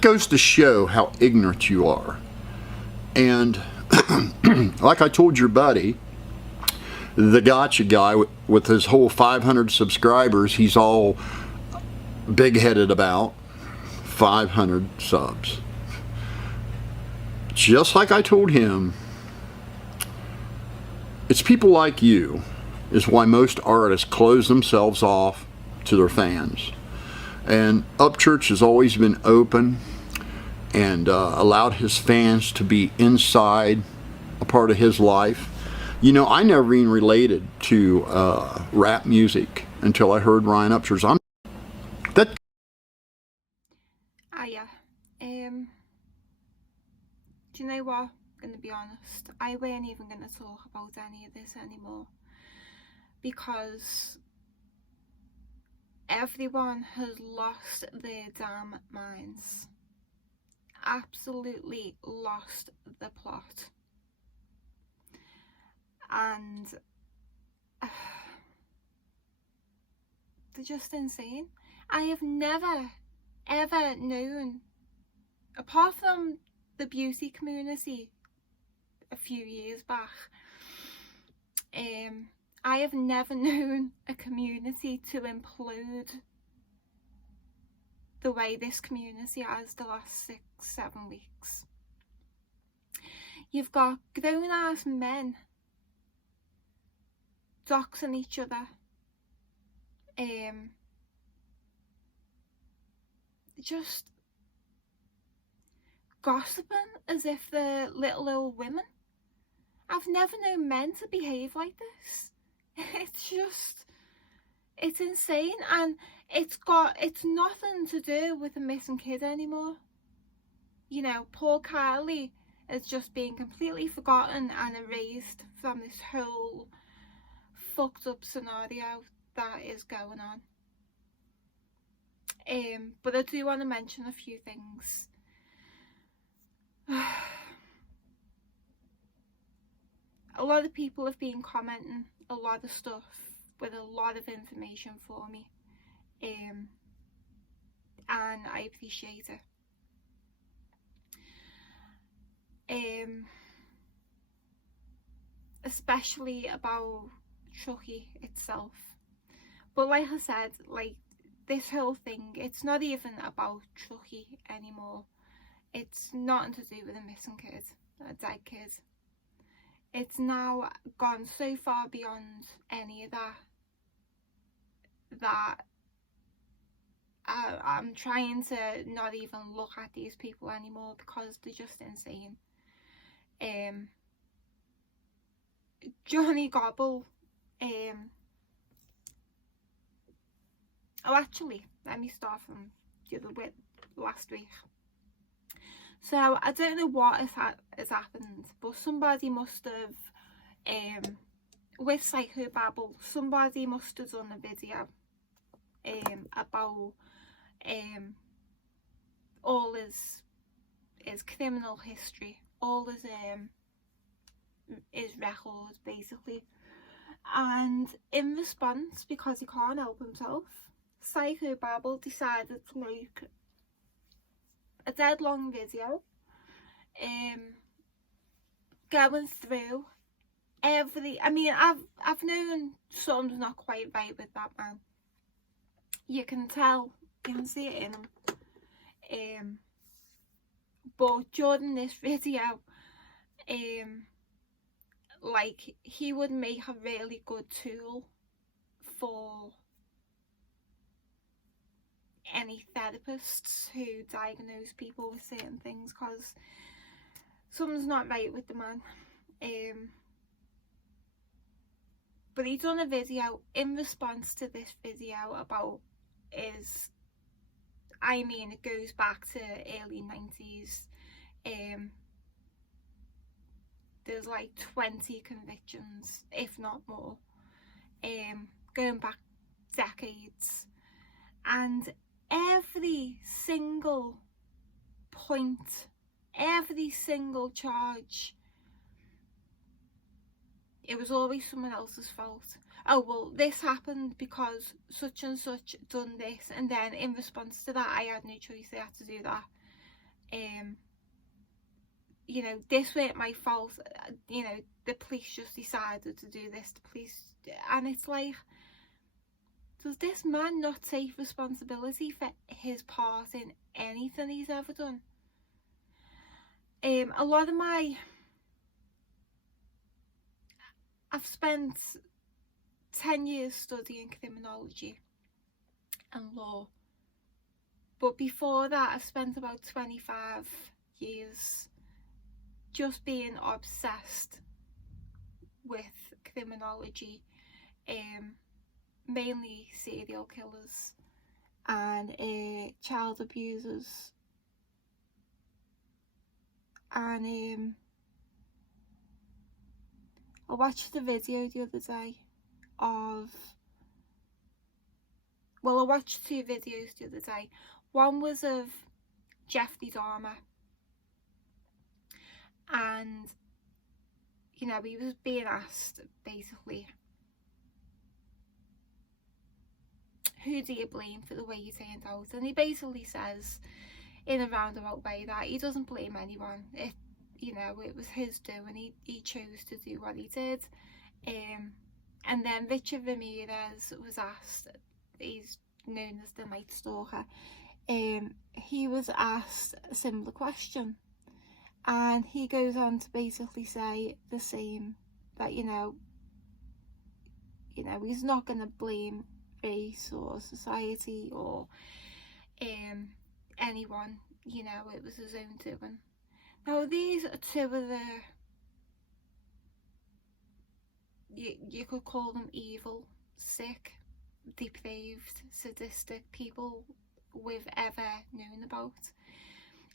That goes to show how ignorant you are. And like I told your buddy, the gotcha guy with his whole 500 subscribers, he's all big-headed about 500 subs. Just like I told him, it's people like you is why most artists close themselves off to their fans. And Upchurch has always been open and allowed his fans to be inside a part of his life. You know, I never even related to rap music until I heard Ryan Upchurch. Yeah. Do you know what? I'm going to be honest. I weren't even going to talk about any of this anymore. Because everyone has lost their damn minds. Absolutely lost the plot. And they're just insane. I have never ever known, apart from the beauty community a few years back, I have never known a community to implode the way this community has the last 6-7 weeks. You've got grown ass men doxing each other, just gossiping as if they're little old women. I've never known men to behave like this. It's insane, and it's nothing to do with a missing kid anymore. You know, poor Kylie is just being completely forgotten and erased from this whole fucked up scenario that is going on. But I do want to mention a few things. A lot of people have been commenting a lot of stuff with a lot of information for me, and I appreciate it. Especially about Chucky itself. But like I said, like, this whole thing, it's not even about Chucky anymore. It's nothing to do with a missing kid, a dead kid. It's now gone so far beyond any of that I'm trying to not even look at these people anymore because they're just insane. Johnny Gobble, actually, let me start from last week. So I don't know what has happened, but somebody must have, with Psychobabble, somebody must have done a video about all his criminal history, all his records basically. And in response, because he can't help himself, Psychobabble decided to make a dead long video going through every, I mean, I've known something's not quite right with that man. You can tell, you can see it in him. But during this video, like, he would make a really good tool for any therapists who diagnose people with certain things, because something's not right with the man. But he done a video in response to this video about his, I mean, it goes back to early 90s. There's like 20 convictions, if not more, going back decades, and every single point, every single charge, it was always someone else's fault. Oh, well, this happened because such and such done this, and then in response to that I had no choice, I had to do that. you know, this weren't my fault, you know, the police just decided to do this, the police, and it's like, does this man not take responsibility for his part in anything he's ever done? A lot of I've spent 10 years studying criminology and law, but before that I spent about 25 years just being obsessed with criminology, mainly serial killers and child abusers, and I watched a video the other day of, well, I watched two videos the other day. One was of Jeffrey Dahmer, and you know, he was being asked basically, who do you blame for the way you turned out? And he basically says in a roundabout way that he doesn't blame anyone. You know, it was his doing. He chose to do what he did. And then Richard Ramirez was asked, he's known as the Night Stalker, he was asked a similar question, and he goes on to basically say the same, that you know he's not going to blame race or society or anyone. You know, it was his own doing. Now these are two of the, you could call them evil, sick, depraved, sadistic people we've ever known about,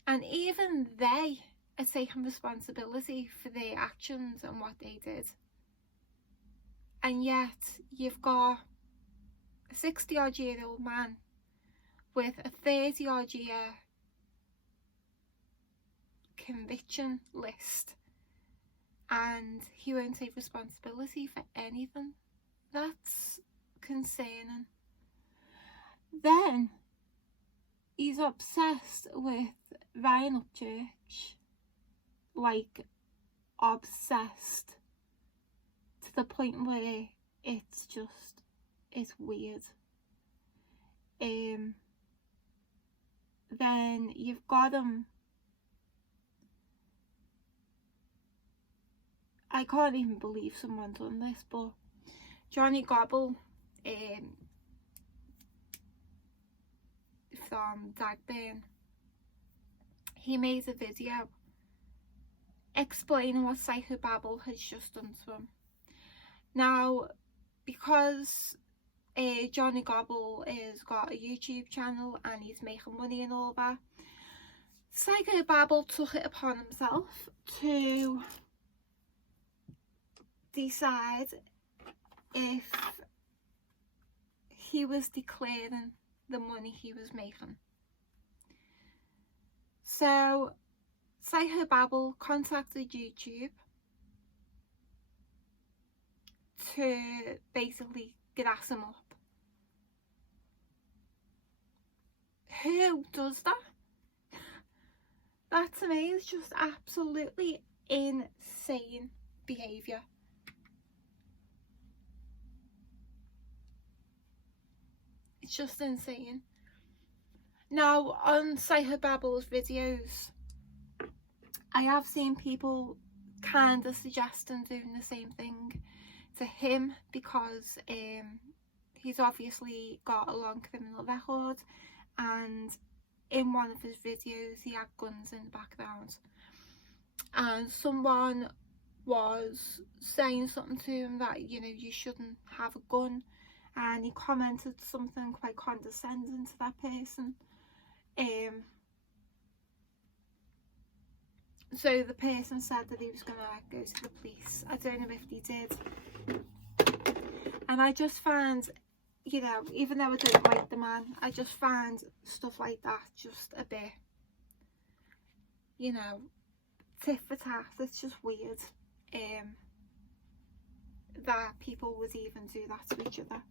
and even they are taking responsibility for their actions and what they did. And yet you've got a 60 odd year old man with a 30 odd year conviction list, and he won't take responsibility for anything. That's concerning. Then he's obsessed with Ryan Upchurch, like obsessed to the point where it's weird. Then you've got him, I can't even believe someone done this, but Johnny Gobble from Dagburn, he made a video explaining what Psychobabble has just done to him. Now, because Johnny Gobble has got a YouTube channel and he's making money and all that, Psychobabble took it upon himself to decide if he was declaring the money he was making. So Psychobabble contacted YouTube to basically grass him up. Who does that? That to me is just absolutely insane behaviour. It's just insane. Now, on Psychobabble's videos, I have seen people kind of suggesting doing the same thing to him, because he's obviously got a long criminal record, and in one of his videos he had guns in the background, and someone was saying something to him that, you know, you shouldn't have a gun, and he commented something quite condescending to that person. So the person said that he was going to go to the police. I don't know if he did. And I just found, you know, even though I don't like the man, I just find stuff like that just a bit, you know, tit for tat. It's just weird that people would even do that to each other.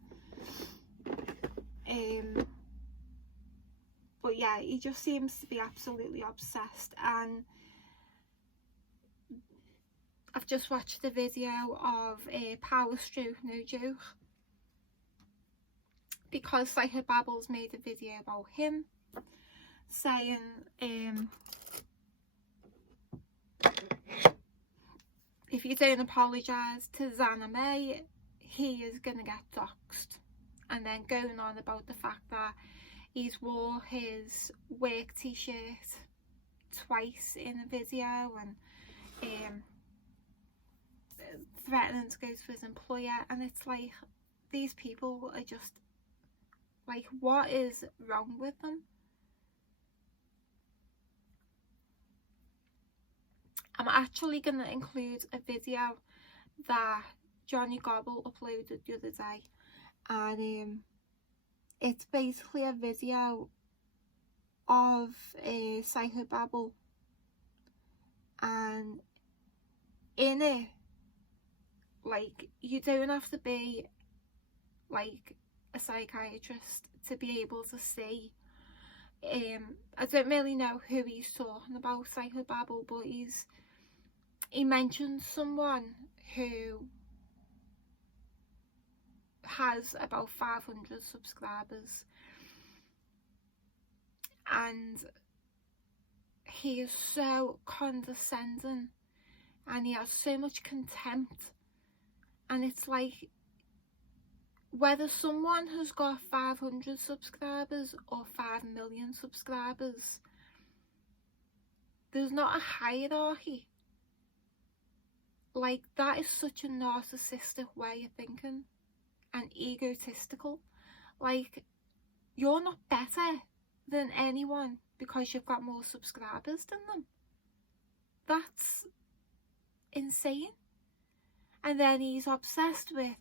But But yeah, he just seems to be absolutely obsessed. And I've just watched the video of Power Stroke No Joke, because Psychobabble's made a video about him saying if you don't apologise to Zana May, he is going to get doxxed. And then going on about the fact that he's wore his work t-shirt twice in a video, and threatening to go to his employer. And it's like, these people are just like, what is wrong with them? I'm actually going to include a video that Johnny Gobble uploaded the other day, and it's basically a video of a Psychobabble, and in it, like, you don't have to be like a psychiatrist to be able to see. I don't really know who he's talking about, Psychobabble, but he mentioned someone who has about 500 subscribers, and he is so condescending and he has so much contempt. And it's like, whether someone has got 500 subscribers or 5 million subscribers, there's not a hierarchy. Like, that is such a narcissistic way of thinking and egotistical. Like, you're not better than anyone because you've got more subscribers than them. That's insane. And then he's obsessed with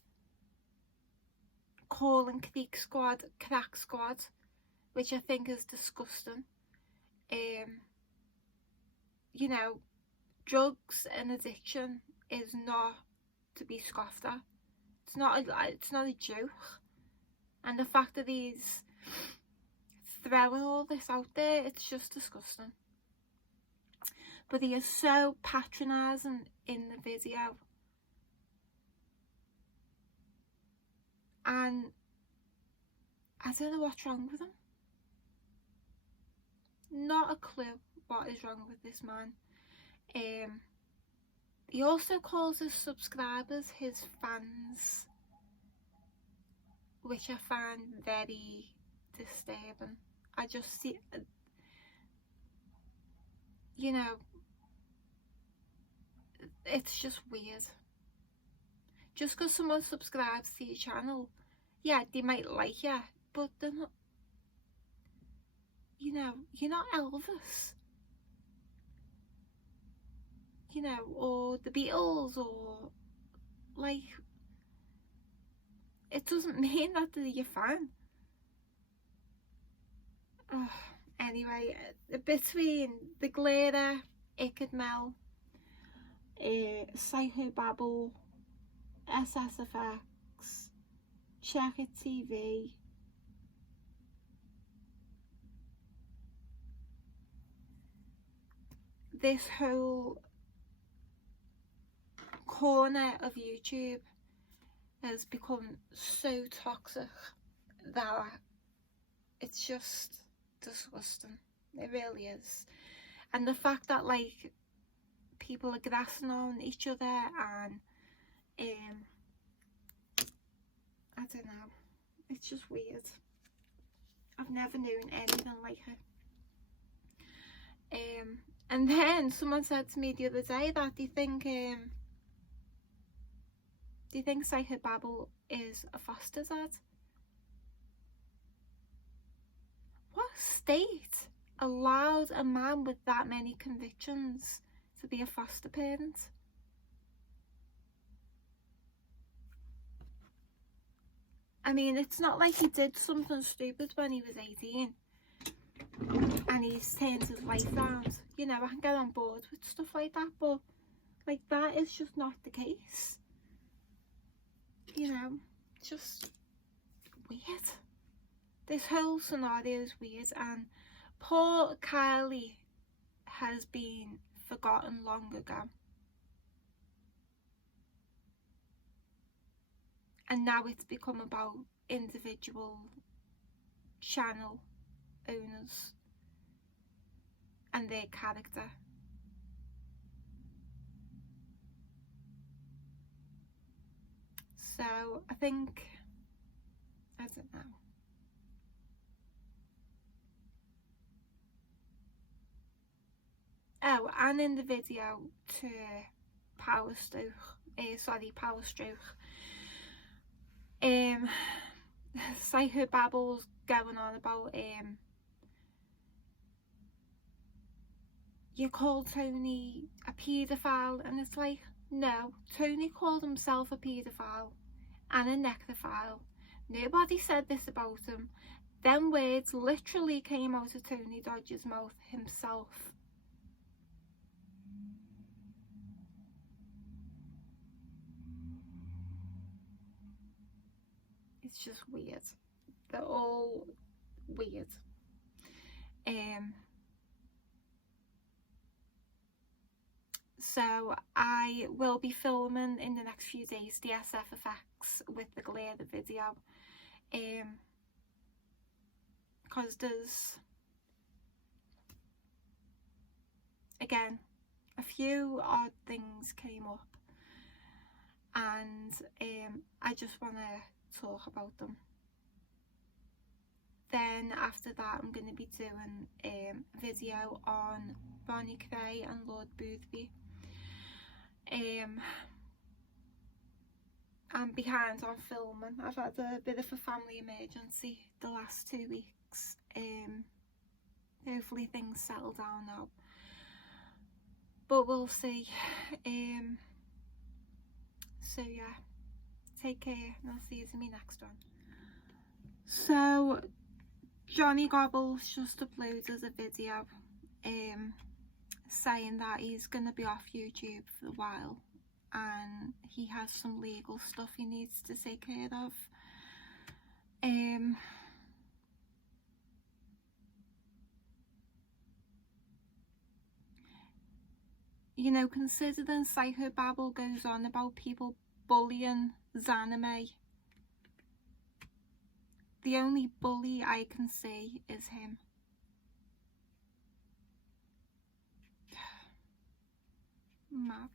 calling crack squad, which I think is disgusting. You know, drugs and addiction is not to be scoffed at. It's not a joke. And the fact that he's throwing all this out there, it's just disgusting. But he is so patronising in the video. And I don't know what's wrong with him. Not a clue what is wrong with this man. He also calls his subscribers his fans, which I find very disturbing. I just see, you know, it's just weird. Just because someone subscribes to your channel, yeah, they might like you, but they're not, you know, you're not Elvis, you know, or the Beatles, or like, it doesn't mean that they're your fan. Anyway, between the Glitter, Icadmel, Psychobabble, SSFX, Check It TV, this whole corner of YouTube has become so toxic that it's just disgusting. It really is. And the fact that, like, people are grassing on each other, and I don't know, it's just weird. I've never known anything like it. And then someone said to me the other day that do you think Psychobabble is a foster dad? What state allowed a man with that many convictions to be a foster parent? I mean, it's not like he did something stupid when he was 18 and he's turned his life around. You know, I can get on board with stuff like that, but like, that is just not the case. You know, just weird. This whole scenario is weird, and Poor Kylie has been forgotten long ago. And now it's become about individual channel owners and their character. So I think, I don't know. Oh, and in the video to Power Stroke, Psychobabble was going on about you called Tony a paedophile, and it's like, no, Tony called himself a paedophile and a necrophile. Nobody said this about him. Them words literally came out of Tony Dodge's mouth himself. It's just weird. They're all weird. So I will be filming in the next few days the SF effects with the glare of the video, because there's, again, a few odd things came up, and I just want to talk about them. Then after that I'm going to be doing a video on Bonnie Cray and Lord Boothby. I'm behind on filming. I've had a bit of a family emergency the last 2 weeks. Hopefully things settle down now, but we'll see. So yeah, take care, and I'll see you in my next one. So Johnny Gobble's just uploaded a video saying that he's going to be off YouTube for a while, and he has some legal stuff he needs to take care of. You know, considering Psychobabble goes on about people bullying Zanime, the only bully I can see is him. Mad.